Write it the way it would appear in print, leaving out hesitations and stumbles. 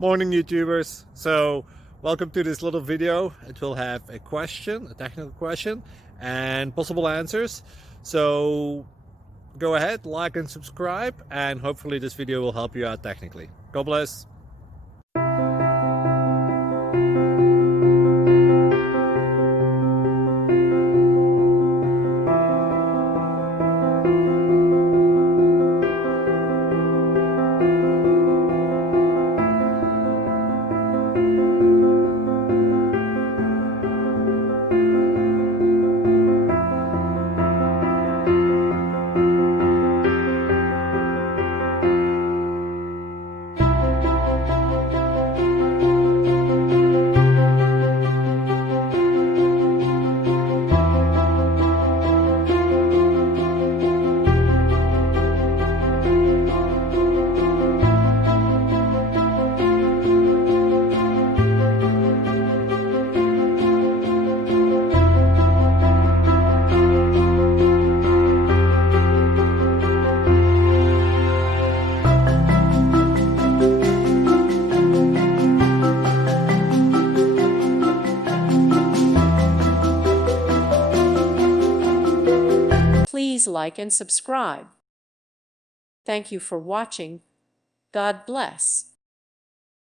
Morning YouTubers. So welcome to this little video. It will have a question, a technical question, and possible answers. So go ahead, like and subscribe, and hopefully this video will help you out technically. God bless. Please like and subscribe. Thank you for watching. God bless.